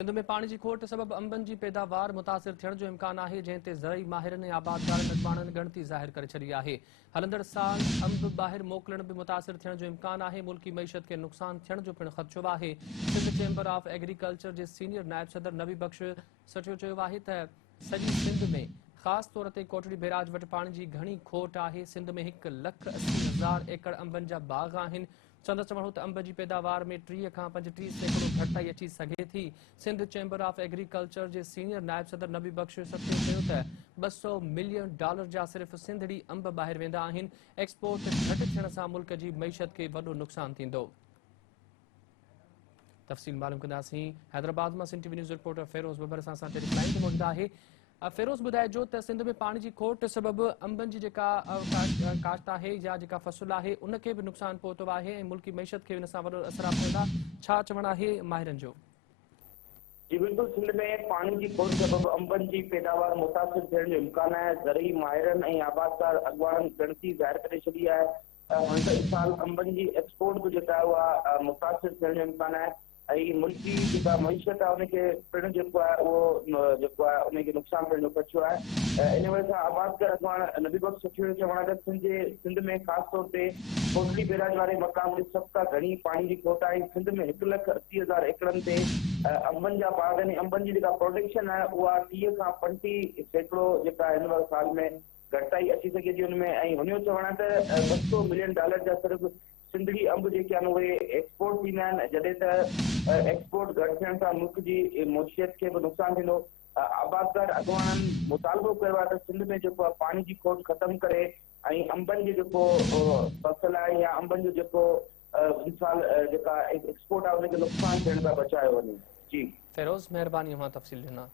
सिंध में पानी की खोट सबब अंबन की पैदावार मुतासिर थियण जो इम्कान है, जैसे ज़रई माहिरन ऐं आबादकारन अॻवाननि ॻणती ज़ाहिर करे छॾी आहे। हलंदड़ साल अंब ॿाहिरि मोकिलण भी मुतासिर थियण जो इम्कान है। मुल्की मईशत के नुक़सान थियण जो पिण ख़दशो आहे। सिंध चैम्बर ऑफ एग्रीकल्चर के सीनियर नायब सदर नबी बख्श सचो चयो आहे त सॼी सिंध में ख़ास तौर ते कोटड़ी बैराज वटि पानी की घणी खोट है। सिंध में 1,80,000 एकड़ अंबन जा बाग आहिनि। संदसि चवणो त अंब की पैदावार में 30 खां 35 सैकड़ो घटिताई अची सघे थी। सिंध चैम्बर ऑफ एग्रीकल्चर के सीनियर नायब सदर नबी बख्श सचो चयो त $200 मिलियन जा सिर्फ़ सिंधड़ी अंब ॿाहिरि वेंदा आहिनि। एक्सपोर्ट घटि थियण सां मुल्क की मईशत के वॾो नुक़सान थींदो। तफ़सील मालूम कंदासीं। हैदराबाद में Sindh TV news reporter Feroz Babar सां टेलीलाइन ते मौजूद आहे। फेरोज़ ॿुधाइजो त सिंध में पानी की खोट सबब अंबन जी जेका काश्त है या जेका फसल है उनके भी नुक़सान पहुतो है ऐं मुल्की मईशत के इन सां वॾो असर पवंदा। छा चवणु आहे माहिरनि जो? जी बिल्कुल, सिंध में पानी की खोट सबब अंबन की पैदावार मुतासिर थियण जो इम्कान है। ज़रई माहिरन ऐं आबादकार अॻवाननि ॻणती ज़ाहिर करे छॾी आहे। हंधि साल अंबन की एक्सपोर्ट भी जेका उहा मुतासिर थियण जो इम्कान है। मुल्की जेका मईशत आहे उनखे पिण जेको आहे उहो जेको आहे उनखे नुक़सान थियण जो ख़दशो आहे। इन वजह सां आबादकार अॻवान नबी बख्श सचो चवणु आहे त सिंध में ख़ासि तौर ते कोटड़ी बैराज वारे मक़ाम ते सभ खां घणी पानी की खोट आहे। सिंध में 1,80,000 एकड़नि ते अंबन जा बाग आहिनि। अंबन जी जेका प्रोडक्शन आहे उहा 30 खां 35 सैकड़ो जेका हिन साल में घटिताई अची सघे थी हुनमें। ऐं हुनजो चवणु आहे त $200 मिलियन जा सिर्फ़ सिंधड़ी अंब जेके आहिनि उहे एक्सपोर्ट थींदा आहिनि, जॾहिं त एक्सपोर्ट घटि थियण सां मुल्क जी मौशियत खे बि नुक़सान थींदो। आबादकार अॻवाननि मुतालबो कयो आहे त सिंध में जेको आहे पानी जी खोट ख़तमु करे ऐं अंबनि जो जेको फसल आहे या अंबनि जो जेको मिसाल जेका एक्सपोर्ट आहे उनखे नुक़सान थियण खां बचायो वञे। जी फेरोज़, महिरबानी तफ़सील ॾिना।